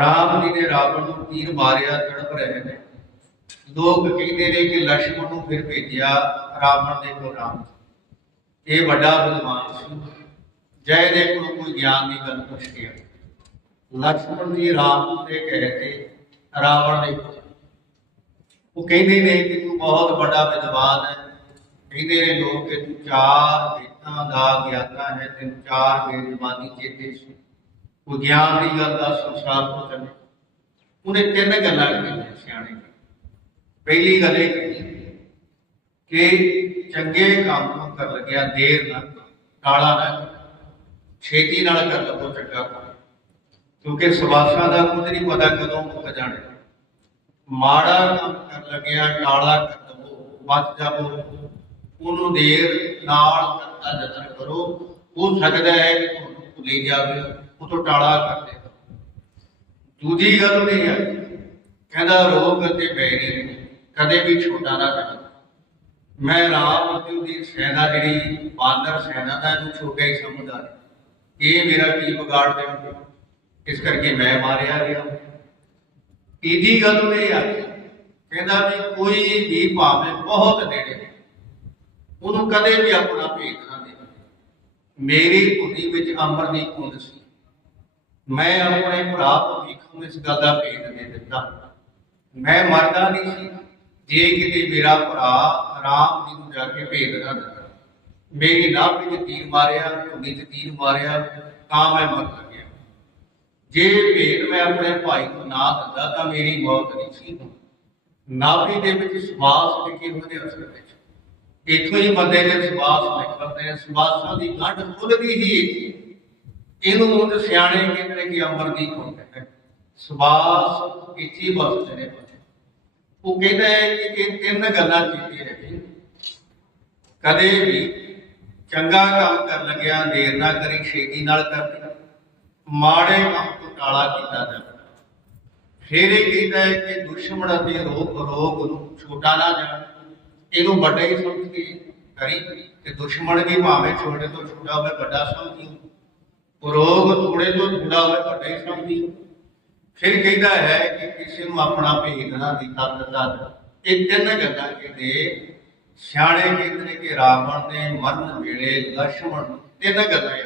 ਰਾਮ ਜੀ ਨੇ ਰਾਵਣ ਨੂੰ ਤੀਰ ਮਾਰਿਆ, ਤੜਪ ਰਹੇ ਨੇ। ਲੋਕ ਕਹਿੰਦੇ ਨੇ ਕਿ ਲక్ష్మణ ਨੂੰ ਫਿਰ ਭੇਜਿਆ ਰਾਵਣ ਦੇ ਕੋਲ ਰਾਮ ਇਹ ਵੱਡਾ ਵਿਦਵਾਨ ਸੀ। ਜੈ ਦੇ ਕੋਲ ਕੋਈ ਗਿਆਨ ਦੀ ਗੱਲ ਪੁੱਛਦੀ ਆ ਲక్ష్మణ ਜੀ ਰਾਮ ਦੇ ਕਹੇ ਤੇ ਰਾਵਣ ਨੇ ਉਹ ਕਹਿੰਦੇ ਨੇ ਕਿ ਤੂੰ ਬਹੁਤ ਵੱਡਾ ਵਿਦਵਾਨ ਹੈ। ਕਹਿੰਦੇ ਨੇ ਲੋਕ ਕਿ ਤੂੰ ਚਾਰ ਵੇਦਾਂ ਦਾ ਗਿਆਤਾ ਹੈ, ਤੈਨੂੰ ਚਾਰ ਬੇਜ਼ਬਾਨੀ ਚੇਤੇ ਸੀ। ਵਿਗਿਆਨ ਦੀ ਗੱਲ ਦਾ ਸੰਸਾਰ ਤੋਂ ਚੱਲੇ। ਉਹਨੇ ਤਿੰਨ ਗੱਲਾਂ ਕਹੀਆਂ ਸਿਆਣੇ ਨੇ। ਪਹਿਲੀ ਗੱਲ ਇਹ ਕਿ ਚੰਗੇ ਕੰਮ ਕਰ ਲੱਗਿਆ ਦੇਰ ਨਾ ਕਰੋ, ਨਾ ਛੇਤੀ ਨਾਲ ਕਰ ਲੱਭੋ ਚੰਗਾ ਕੰਮ ਕਿਉਂਕਿ ਸਵਾਸਾਂ ਦਾ ਕੁਝ ਨਹੀਂ ਪਤਾ ਕਦੋਂ ਮੁੱਕ ਜਾਣੇ। ਮਾੜਾ ਕੰਮ ਕਰ ਲੱਗਿਆ ਕਾਲਾ ਕਰ ਲਵੋ ਬਚ ਜਾਵੋ। ਉਹਨੂੰ ਦੇਰ ਨਾਲ ਕਰਤਾ ਯਤਨ ਕਰੋ। ਹੋ ਸਕਦਾ ਹੈ ਕਿ ਤੁਹਾਨੂੰ ਭੁੱਲੀ ਜਾਵੇ। ਉਹ ਟਾਲਾ ਕਰ ਦੇ ਦੂਜੀ ਗੱਲ ਨਹੀਂ ਹੈ, ਕਹਿੰਦਾ ਰੋਗ ਅਤੇ ਬੈਰੀ ਕਦੇ ਵੀ ਛੋਟਾ ਨਾ ਕਰਨਾ ਮੈਂ ਰਾਮ ਅਤੇ ਉਹਦੀ ਸੈਨਾ ਜਿਹੜੀ, ਬਾਂਦਰ ਸੈਨਾ ਦਾ ਇਹਨੂੰ ਛੋਟਾ ਹੀ ਸਮਝਦਾ ਇਹ ਮੇਰਾ ਕੀ ਵਿਗਾੜ ਦੇਣਗੇ? ਇਸ ਕਰਕੇ ਮੈਂ ਮਾਰਿਆ ਗਿਆ। ਤੀਜੀ ਗੱਲ ਉਹਨੇ ਇਹ ਆਖੀ, ਕਹਿੰਦਾ ਵੀ ਕੋਈ ਵੀ ਭਾਵੇਂ ਬਹੁਤ ਨੇੜੇ ਉਹਨੂੰ ਕਦੇ ਵੀ ਆਪਣਾ ਭੇਦ ਨਾ ਦੇ ਮੇਰੀ ਧੁਨੀ ਵਿੱਚ ਅੰਮ੍ਰਿਤ ਦੀ ਕੁੰਦ ਸੀ। ਮੈਂ ਆਪਣੇ ਭਰਾ ਭਵਿੱਖ ਨੂੰ ਇਸ ਗੱਲ ਦਾ ਭੇਦ ਦੇ ਦਿੱਤਾ। ਮੈਂ ਮਰਦਾ ਨਹੀਂ ਸੀ, ਜੇ ਕਿਤੇ ਮੇਰਾ ਭਰਾ ਰਾਮ ਜੀ ਨੂੰ ਜਾ ਕੇ ਭੇਦ ਨਾ ਦਿੱਤਾ। ਮੇਰੀ ਨਾਭ ਵਿੱਚ ਤੀਰ ਮਾਰਿਆ ਧੁਨੀ 'ਚ ਤੀਰ ਮਾਰਿਆ, ਤਾਂ ਮੈਂ ਮਰ ਗਿਆ ਜੇ ਭੇਦ ਮੈਂ ਆਪਣੇ ਭਾਈ ਨੂੰ ਨਾ ਦਿੰਦਾ, ਤਾਂ ਮੇਰੀ ਮੌਤ ਨਹੀਂ ਸੀ ਨਾਭੀ ਦੇ ਵਿੱਚ ਸਵਾਸ ਲਿਖੇ ਹੋਏ ਨੇ ਅਸਲ ਵਿੱਚ। ਇੱਥੋਂ ਹੀ ਬੰਦੇ ਦੇ ਸਵਾਸ ਨਿਕਲਦੇ ਨੇ ਸਵਾਸਾਂ ਦੀ ਗੰਢ ਖੁੱਲਦੀ ਹੀ ਇਹਨੂੰ ਸਿਆਣੇ ਕਹਿੰਦੇ ਨੇ ਕਿ ਅੰਮ੍ਰਿਤ ਦੀ ਖੁੰਡ ਇੱਥੇ ਹੀ ਨੇ ਉਹ ਕਹਿੰਦਾ ਹੈ ਕਿ ਇਹ ਤਿੰਨ ਗੱਲਾਂ ਕੀਤੀ ਰੱਖੀ ਕਦੇ ਵੀ ਚੰਗਾ ਕੰਮ ਕਰਨ ਲੱਗਿਆ ਦੇਰ ਨਾ ਕਰੀ, ਛੇਤੀ ਨਾਲ ਕਰਨੀ ਮਾੜੇ ਕੰਮ ਤੋਂ ਟਾਲਾ ਕੀਤਾ ਜਾਵੇ ਫਿਰ ਇਹ ਕਹਿੰਦਾ ਹੈ ਕਿ ਦੁਸ਼ਮਣ ਅਤੇ ਰੋਗ ਰੋਗ ਨੂੰ ਛੋਟਾ ਨਾ ਜਾਣ। ਇਹਨੂੰ ਵੱਡਾ ਹੀ ਸਮਝ ਕੇ ਕਰੀ ਤੇ ਦੁਸ਼ਮਣ ਵੀ ਭਾਵੇਂ ਛੋਟੇ ਤੋਂ ਛੋਟਾ ਹੋਵੇ, ਵੱਡਾ ਸਮਝੀ ਰੋਗ ਥੋੜੇ ਤੋਂ ਥੋੜਾ ਹੋਵੇ ਪਰ ਨਹੀਂ? ਸਮਝੀ ਫਿਰ ਕਹਿੰਦਾ ਹੈ ਕਿ ਕਿਸੇ ਨੂੰ ਆਪਣਾ ਭੇਦ ਨਾ ਦੀ ਤਾਕਤ ਦਾ ਇਹ ਤਿੰਨ ਗੱਲਾਂ ਕਿਤੇ ਸਿਆਣੇ ਕਹਿੰਦੇ ਨੇ ਕਿ ਰਾਵਣ ਦੇ ਮਨ ਵੇਲੇ ਲక్ష్మణ ਤਿੰਨ ਗੱਲਾਂ